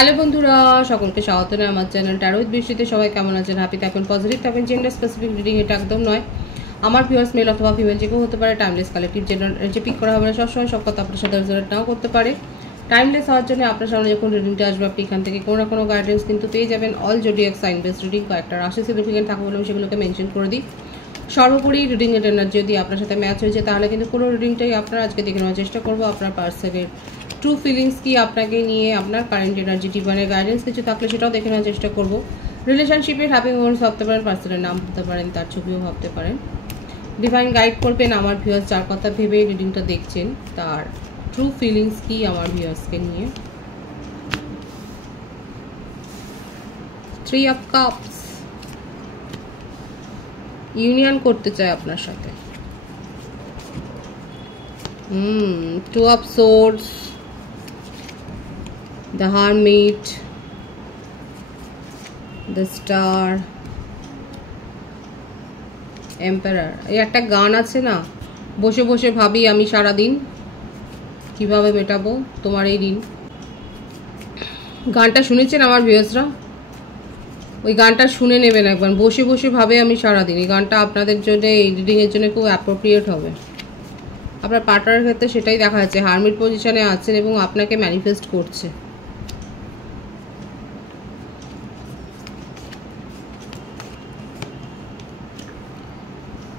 Hello বন্ধুরা, সকলকে স্বাগত জানাই আমার চ্যানেল ট্যারো উইথ বৃষ্টিতে। সবাই কেমন আছেন? হ্যাপি থাকুন, পজিটিভ থাকুন। জেন্ডার স্পেসিফিক রিডিং এটা একদম নয়। আমার ভিউয়ার্স মেল অথবা ফিমেল যে কেউ হতে পারে। টাইমলেস কালেক্টিভ জেন্ডার যে পিক করা হবে না, সবসময় সব কথা আপনার সাথে রেজোনেট নাও করতে পারে। টাইমলেস হওয়ার জন্য আপনার সামনে যখন রিডিংটা আসবে, আপনি এখান থেকে কোনো না কোনো গাইডেন্স কিন্তু পেয়ে যাবেন। All zodiac sign based reading, কয়েকটা রাশি সিগনিফিকেন্ট থাকবে বলে আমি সেগুলোকে মেনশন করে দিই। সর্বোপরি রিডিংয়ের এনার্জি যদি আপনার সাথে ম্যাচ হয়েছে, তাহলে কিন্তু পুরো রিডিংটাই আপনার আজকে দেখে নেওয়ার চেষ্টা করবো। আপনার পার্সনের ট্রু ফিলিংস কি, আপনাকে নিয়ে আপনার কারেন্ট এনার্জি, ডিভাইনের গাইডেন্স কিছু থাকলে সেটাও দেখে নেওয়ার চেষ্টা করবো। রিলেশনশিপের হ্যাপি মোমেন্টস ভাবতে পারেন, পার্সনের নাম ভাবতে পারেন, তার ছবিও ভাবতে পারেন। ডিভাইন গাইড করবেন আমার ভিউয়ার্স যার কথা ভেবে রিডিংটা দেখছেন, তার ট্রু ফিলিংস কি আমার ভিউয়ার্সকে নিয়ে। 3 অফ কাপস, ইউনিয়ন করতে চায় আপনার সাথে। 2 of swords, the hermit, the star, emperor. এই একটা গান আছে না, বসে বসে ভাবি আমি সারাদিন কিভাবে মেটাবো তোমার এই ঋণ। গানটা শুনেছেন আমার ভিউয়ার্সরা? ওই গানটা শুনে নেবেন একবার। বসে বসে ভাবে আমি সারাদিন, এই গানটা আপনাদের জন্য, এই রিডিংয়ের জন্য খুব অ্যাপ্রোপ্রিয়েট হবে। আপনার পার্টনারের ক্ষেত্রে সেটাই দেখা যাচ্ছে, হারমিট পজিশনে আছেন এবং আপনাকে ম্যানিফেস্ট করছে।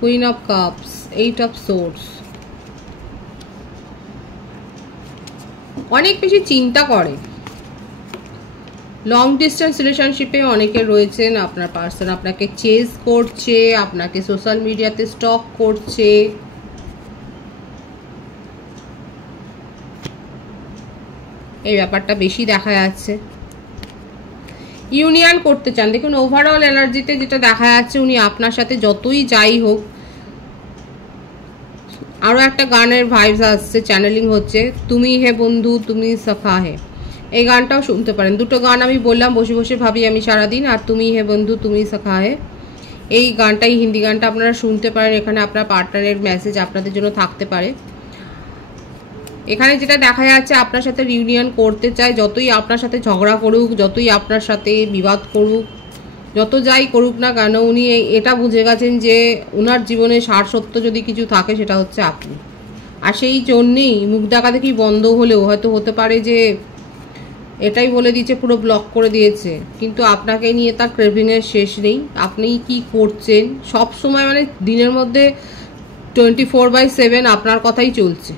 Queen of cups, 8 of swords. অনেক বেশি চিন্তা করে। লং ডিস্টেন্স রিলেশনশিপে অনেকে রয়েছেন। আপনার পার্সন আপনাকে চেজ করছে, আপনাকে সোশ্যাল মিডিয়াতে স্টক করছে। এই ব্যাপারটা বেশি দেখা যাচ্ছে। ইউনিয়ন করতে চান। দেখুন ওভারঅল এনার্জিতে যেটা দেখা যাচ্ছে, উনি আপনার সাথে যতই যাই হোক। আরও একটা গানের ভাইবস আসছে, চ্যানেলিং হচ্ছে, তুমি হে বন্ধু তুমি সখা হে। এই গানটাও শুনতে পারেন। দুটো গান আমি বললাম, বসে বসে ভাবি আমি সারাদিন, আর তুমি হে বন্ধু তুমি সখা হে। এই গানটাই, হিন্দি গানটা আপনারা শুনতে পারেন। এখানে আপনার পার্টনারের মেসেজ আপনাদের জন্য থাকতে পারে। এখানে যেটা দেখা যাচ্ছে, আপনার সাথে রিউনিয়ন করতে চায়। যতই আপনার সাথে ঝগড়া করুক, যতই আপনার সাথে বিবাদ করুক, যত যাই করুক না কেন, উনি এটা বুঝে গেছেন যে ওনার জীবনে সার সত্য যদি কিছু থাকে সেটা হচ্ছে আপনি। আর সেই জন্যেই মুখ দেখাদেখি বন্ধ হলেও হয়তো হতে পারে যে এটাই বলে দিয়েছে, পুরো ব্লক করে দিয়েছে, কিন্তু আপনাকে নিয়ে তার ক্রেভিংয়ের শেষ নেই। আপনি কি করছেন সব সময়, মানে দিনের মধ্যে 24/7 আপনার কথাই চলছে।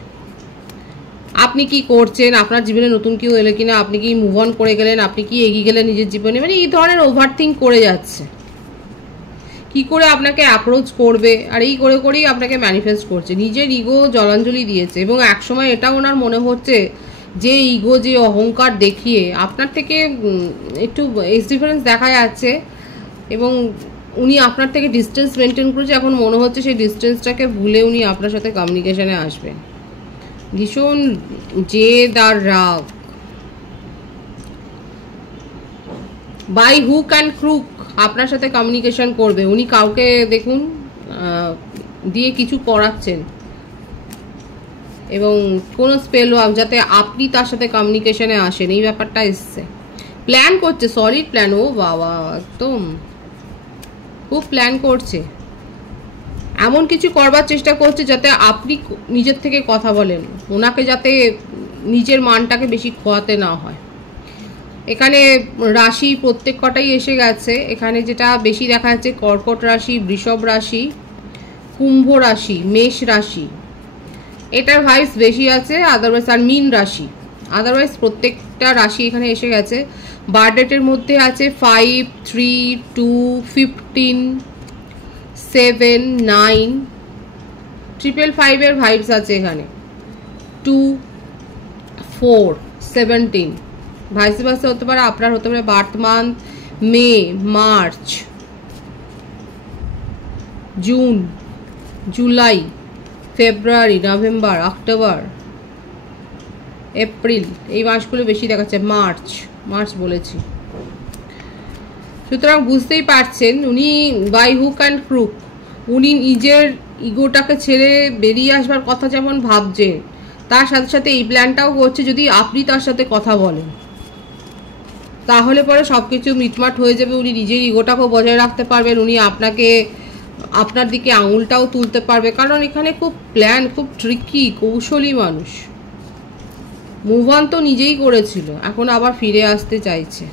আপনি কি করছেন, আপনার জীবনে নতুন কেউ এলে কিনা, আপনি কি মুভ অন করে গেলেন, আপনি কি এগিয়ে গেলেন নিজের জীবনে, মানে এই ধরনের ওভারথিঙ্ক করে যাচ্ছে। কি করে আপনাকে অ্যাপ্রোচ করবে, আর এই করে করেই আপনাকে ম্যানিফেস্ট করছে। নিজের ইগো জলাঞ্জলি দিয়েছে এবং একসময় এটা ওনার মনে হচ্ছে যে ইগো, যে অহংকার দেখিয়ে আপনার থেকে একটু এজ ডিফারেন্স দেখা যাচ্ছে এবং উনি আপনার থেকে ডিস্টেন্স মেনটেন করেছে। এখন মনে হচ্ছে সেই ডিস্টেন্সটাকে ভুলে উনি আপনার সাথে কমিউনিকেশনে আসবেন। ভীষণ জেদ আর রাগ। বাই হুক অ্যান্ড ক্রুক আপনার সাথে কমিউনিকেশন করবে উনি। কাউকে দেখুন দিয়ে কিছু করাচ্ছেন এবং কোনো স্পেল যাতে আপনি তার সাথে কমিউনিকেশনে আসেন, এই ব্যাপারটা এসছে। প্ল্যান করছে, সলিড প্ল্যান। ও বাবা, একদম খুব প্ল্যান করছে। এমন কিছু করবার চেষ্টা করছে যাতে আপনি নিজের থেকে কথা বলেন, ওনাকে যাতে নিজের মানটাকে বেশি খোয়াতে না হয়। এখানে রাশি প্রত্যেক কটাই এসে গেছে। এখানে যেটা বেশি দেখা যাচ্ছে, কর্কট রাশি, বৃষভ রাশি, কুম্ভ রাশি, মেষ রাশি, এটার ভাইবস বেশি আছে। আদারওয়াইজ আর মীন রাশি, আদারওয়াইজ প্রত্যেকটা রাশি এখানে এসে গেছে। বার্থডেটের মধ্যে আছে 5, 3, 2, 15, 7, 9, 555 এর ভাইবস আছে এখানে। 2, 4, 17 ভাইস ভার্সা হতে পারে। আপনার হতে পারে বার্থ মান্থ মে, মার্চ, জুন, জুলাই, ফেব্রুয়ারি, নভেম্বর, অক্টোবর, এপ্রিল, এই মাসগুলো বেশি দেখাচ্ছে। মার্চ বলেছি। সুতরাং বুঝতেই পারছেন উনি বাই হুক অ্যান্ড ক্রুক, উনি নিজের ইগোটাকে ছেড়ে বেরিয়ে আসবার কথা যেমন ভাবছেন, তার সাথে সাথে এই প্ল্যানটাও করছে যদি আপনি তার সাথে কথা বলেন। তাহলে পরে সব কিছু মিটমাট হয়ে যাবে। উনি নিজের ইগোটাকেও বজায় রাখতে পারবেন, উনি আপনাকে আপনার দিকে আঙুলটাও তুলতে পারবে, কারণ এখানে খুব প্ল্যান, খুব ট্রিকি, কৌশলী মানুষ। মুভ অন তো নিজেই করেছিল, এখন আবার ফিরে আসতে চাইছে।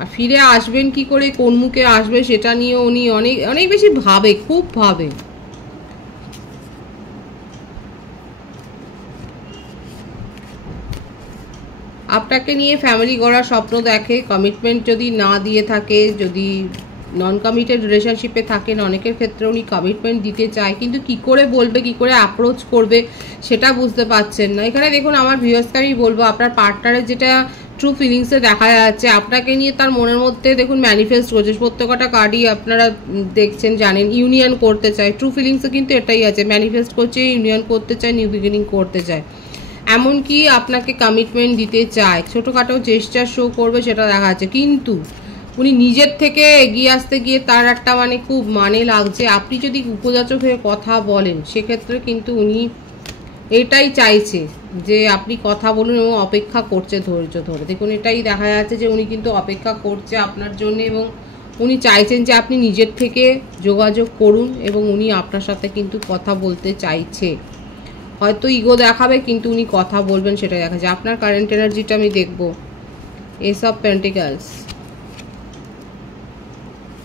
আর ফিরে আসবেন কি করে, কোন মুখে আসবে সেটা নিয়ে উনি অনেক অনেক বেশি ভাবে, খুব ভাবে। আপনাকে নিয়ে ফ্যামিলি গড়ার স্বপ্ন দেখে, কমিটমেন্ট যদি না দিয়ে থাকে, যদি নন কমিটেড রিলেশনশিপে থাকেন, অনেকের ক্ষেত্রে উনি কমিটমেন্ট দিতে চায়, কিন্তু কি করে বলবে, কি করে অ্যাপ্রোচ করবে সেটা বুঝতে পারছেন না। এখানে দেখুন, আমার ভিউয়ার্সকে আমি বলবো, আপনার পার্টনারের যেটা ট্রু ফিলিংসে দেখা যাচ্ছে, আপনাকে নিয়ে তার মনের মধ্যে দেখুন ম্যানিফেস্ট করছে। প্রত্যেকটা কার্ডই আপনারা দেখছেন, জানেন, ইউনিয়ন করতে চায়। ট্রু ফিলিংসে কিন্তু এটাই আছে, ম্যানিফেস্ট করছে, ইউনিয়ন করতে চায়, নিউ বিগিনিং করতে চায়, এমনকি আপনাকে কমিটমেন্ট দিতে চায়, ছোটোখাটো চেষ্টা শো করবে সেটা দেখা যাচ্ছে। কিন্তু উনি নিজের থেকে এগিয়ে আসতে গিয়ে তার একটা মানে খুব লাগছে। আপনি যদি উপযাচক হয়ে কথা বলেন সেক্ষেত্রে কিন্তু উনি এটাই চাইছে যে আপনি কথা বলুন এবং অপেক্ষা করছে ধৈর্য ধরে। দেখুন, এটাই দেখা যাচ্ছে যে উনি কিন্তু অপেক্ষা করছে আপনার জন্য, এবং উনি চাইছেন যে আপনি নিজের থেকে যোগাযোগ করুন, এবং উনি আপনার সাথে কিন্তু কথা বলতে চাইছে। হয়তো ইগো দেখাবে, কিন্তু উনি কথা বলবেন সেটা দেখা যায়। আপনার কারেন্ট এনার্জিটা আমি দেখব। S of pentacles,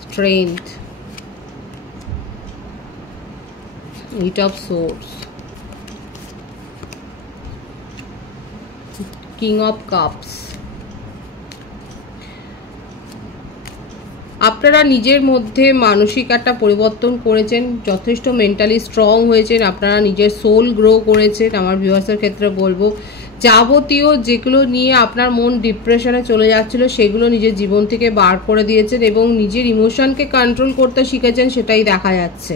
strength, eight of swords, king of cups. আপনারা নিজের মধ্যে মানসিক একটা পরিবর্তন করেছেন, যথেষ্ট মেন্টালি স্ট্রং হয়েছেন, আপনারা নিজের সোল গ্রো করেছেন। আমার ভিউয়ার্সের ক্ষেত্রে বলবো, যাবতীয় যেগুলো নিয়ে আপনার মন ডিপ্রেশনে চলে যাচ্ছিল সেগুলো নিজের জীবন থেকে বার করে দিয়েছেন, এবং নিজের ইমোশনকে কন্ট্রোল করতে শিখেছেন, সেটাই দেখা যাচ্ছে।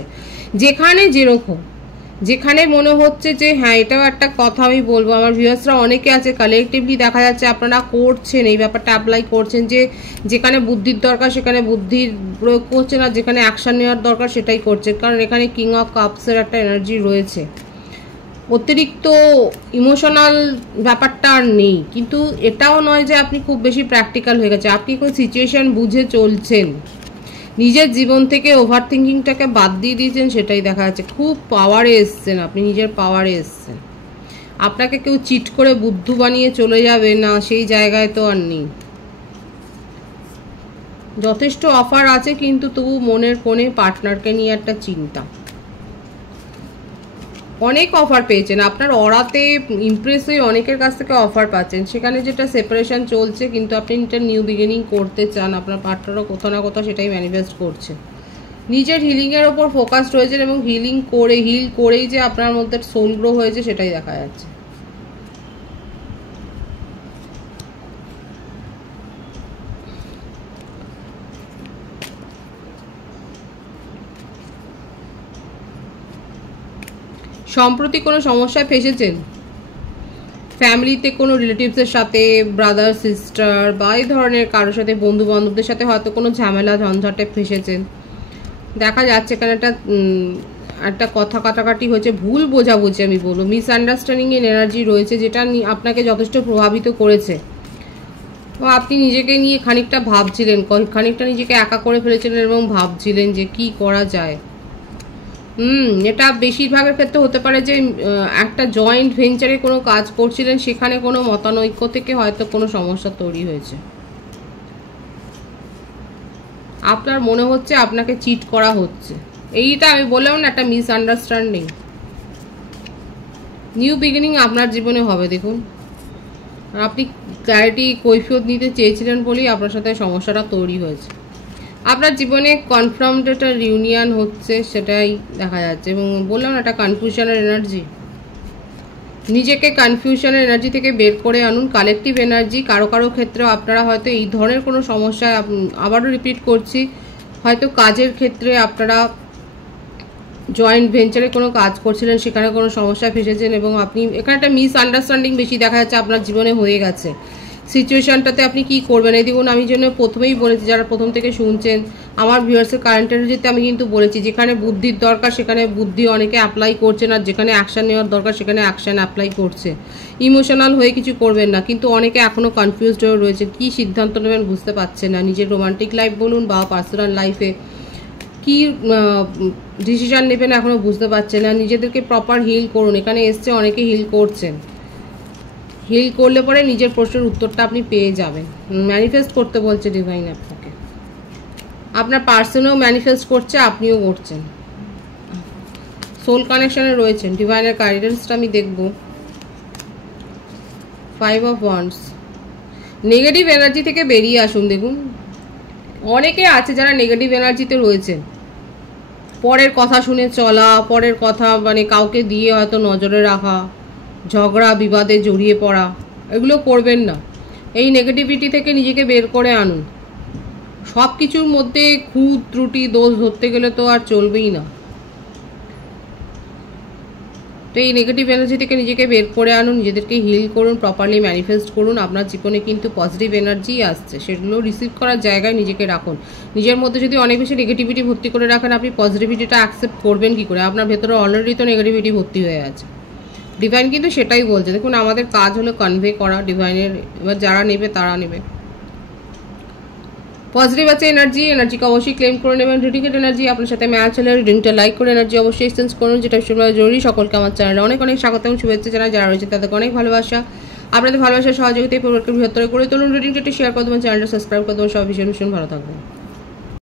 যেখানে মনে হচ্ছে যে হ্যাঁ, এটাও একটা কথা আমি বলবো, আমার ভিউয়ার্সরা অনেকে আছে, কালেকটিভলি দেখা যাচ্ছে আপনারা করছেন, এই ব্যাপারটা অ্যাপ্লাই করছেন, যে যেখানে বুদ্ধির দরকার সেখানে বুদ্ধির প্রয়োগ করছেন, আর যেখানে অ্যাকশন নেওয়ার দরকার সেটাই করছেন। কারণ এখানে কিং অফ কাপসের একটা এনার্জি রয়েছে, অতিরিক্ত ইমোশনাল ব্যাপারটা আর নেই। কিন্তু এটাও নয় যে আপনি খুব বেশি প্র্যাকটিক্যাল হয়ে গেছে, আপনি কোনো সিচুয়েশন বুঝে চলছেন, নিজের জীবন থেকে ওভার থিঙ্কিংটাকে বাদ দিয়ে দিয়েছেন, সেটাই দেখা যাচ্ছে। খুব পাওয়ারে এসছেন, আপনি নিজের পাওয়ারে এসছেন। আপনাকে কেউ চিট করে বুদ্ধু বানিয়ে চলে যাবে না, সেই জায়গায় তো আর নেই। যথেষ্ট অফার আছে, কিন্তু তবু মনের কোণে পার্টনারকে নিয়ে একটা চিন্তা। অনেক অফার পেয়েছেন, আপনার অরাতে ইমপ্রেস হয়ে অনেকের কাছ থেকে অফার পাচ্ছেন, সেখানে যেটা সেপারেশন চলছে, কিন্তু আপনি এটা নিউ বিগিনিং করতে চান। আপনার পার্টনারও কোথাও না কোথাও সেটাই ম্যানিফেস্ট করছে। নিজের হিলিংয়ের ওপর ফোকাস রয়েছেন, এবং হিল করেই যে আপনার মধ্যে সোল গ্রো হয়েছে সেটাই দেখা যাচ্ছে। সম্প্রতি কোনো সমস্যায় ফেসেছেন, ফ্যামিলিতে কোনো রিলেটিভসের সাথে, ব্রাদার সিস্টার বা এই ধরনের কারোর সাথে, বন্ধু বান্ধবদের সাথে হয়তো কোনো ঝামেলা ঝঞ্ঝাটে ফেসেছেন। দেখা যাচ্ছে এখানে একটা কথা কাটাকাটি হয়েছে, ভুল বোঝাবুঝি আমি বলবো, মিসআন্ডারস্ট্যান্ডিং এর এনার্জি রয়েছে, যেটা আপনাকে যথেষ্ট প্রভাবিত করেছে। তো আপনি নিজেকে নিয়ে খানিকটা ভাবছিলেন, খানিকটা নিজেকে একা করে ফেলেছিলেন, এবং ভাবছিলেন যে কি করা যায়। এটা বেশিরভাগের ক্ষেত্রে হতে পারে যে একটা জয়েন্ট ভেঞ্চারে কোনো কাজ করছিলেন, সেখানে কোনো মতানৈক্য থেকে হয়তো কোনো সমস্যা তৈরি হয়েছে। আপনার মনে হচ্ছে আপনাকে চিট করা হচ্ছে, এইটা আমি বললাম না, একটা মিসআন্ডারস্ট্যান্ডিং। নিউ বিগিনিং আপনার জীবনে হবে, দেখুন। আপনি ক্ল্যারিটি কৈফিয়ত নিতে চেয়েছিলেন বলেই আপনার সাথে সমস্যাটা তৈরি হয়েছে। আপনার জীবনে কনফার্মড একটা রিউনিয়ন হচ্ছে, সেটাই দেখা যাচ্ছে। এবং বললাম না, একটা কনফিউশনের এনার্জি, নিজেকে কনফিউশনের এনার্জি থেকে বের করে আনুন। কালেকটিভ এনার্জি, কারো ক্ষেত্রে আপনারা হয়তো এই ধরনের কোনো সমস্যায়, আবারও রিপিট করছি, হয়তো কাজের ক্ষেত্রে আপনারা জয়েন্ট ভেঞ্চারে কোনো কাজ করছিলেন, সেখানে কোনো সমস্যায় ফেসেছেন, এবং আপনি এখানে একটা মিসআন্ডারস্ট্যান্ডিং বেশি দেখা যাচ্ছে আপনার জীবনে হয়ে গেছে। সিচুয়েশনটাতে আপনি কি করবেন। এই দেখুন, আমি জন্য প্রথমেই বলেছি, যারা প্রথম থেকে শুনছেন আমার ভিউয়ার্সের কারেন্ট এনার্জিতে আমি কিন্তু বলেছি, যেখানে বুদ্ধির দরকার সেখানে বুদ্ধি অনেকে অ্যাপ্লাই করছেন, আর যেখানে অ্যাকশন নেওয়ার দরকার সেখানে অ্যাকশন অ্যাপ্লাই করছে। ইমোশনাল হয়ে কিছু করবেন না, কিন্তু অনেকে এখনও কনফিউজড হয়ে রয়েছে, কী সিদ্ধান্ত নেবেন বুঝতে পারছেন না। নিজের রোমান্টিক লাইফ বলুন বা পার্সোনাল লাইফে কি ডিসিশন নেবেন এখনও বুঝতে পারছেন না। নিজেদেরকে প্রপার হিল করুন। এখানে এসছে অনেকে হিল করছেন, হিল করলে পরে নিজের প্রশ্নের উত্তরটা আপনি পেয়ে যাবেন। ম্যানিফেস্ট করতে বলছে ডিভাইন আপনাকে, আপনার পার্সনও ম্যানিফেস্ট করছে, আপনিও করছেন। সোল কানেকশনে রয়েছেন। ডিভাইনের গাইডেন্সটা আমি দেখব। 5 অফ ওয়ান্ডস। নেগেটিভ এনার্জি থেকে বেরিয়ে আসুন। দেখুন, অনেকে আছে যারা নেগেটিভ এনার্জিতে রয়েছেন, পরের কথা শুনে চলা, পরের কথা মানে কাউকে দিয়ে হয়তো নজরে রাখা, ঝগড়া বিবাদে জড়িয়ে পড়া, এগুলো করবেন না। এই নেগেটিভিটি থেকে নিজেকে বের করে আনুন। সব কিছুর মধ্যে খুঁত ত্রুটি দোষ ধরতে গেলে তো আর চলবেই না। তো এই নেগেটিভ এনার্জি থেকে নিজেকে বের করে আনুন, নিজেদেরকে হিল করুন, প্রপারলি ম্যানিফেস্ট করুন। আপনার জীবনে কিন্তু পজিটিভ এনার্জি আসছে, সেগুলো রিসিভ করার জায়গায় নিজেকে রাখুন। নিজের মধ্যে যদি অনেক বেশি নেগেটিভিটি ভর্তি করে রাখেন, আপনি পজিটিভিটিটা অ্যাকসেপ্ট করবেন কী করে? আপনার ভেতরে অলরেডি তো নেগেটিভিটি ভর্তি হয়ে আছে। ডিভাইন কিন্তু সেটাই বলছে। দেখুন, আমাদের কাজ হলো কনভে করা ডিভাইনের, এবার যারা নেবে তারা নেবে। পজিটিভ আছে এনার্জিকে অবশ্যই ক্লেম করে নেবেন। রিডিংয়ের এনার্জি আপনার সাথে ম্যাচ হলে রিডিংটা লাইক করে এনার্জি অবশ্যই এক্সচেঞ্জ করুন, যেটা ভীষণভাবে জরুরি। সকলকে আমার চ্যানেলে অনেক অনেক স্বাগত এবং শুভেচ্ছা জানাই। যারা রয়েছে তাদেরকে অনেক ভালোবাসা। আপনাদের ভালোবাসার সহযোগিতায় পরিবারকে বৃহত্তর করে তুলুন। রিডিংটা একটু শেয়ার করে দেবেন, চ্যানেলটা সাবস্ক্রাইব করে দেবেন। সব ভীষণ ভীষণ ভালো থাকবেন।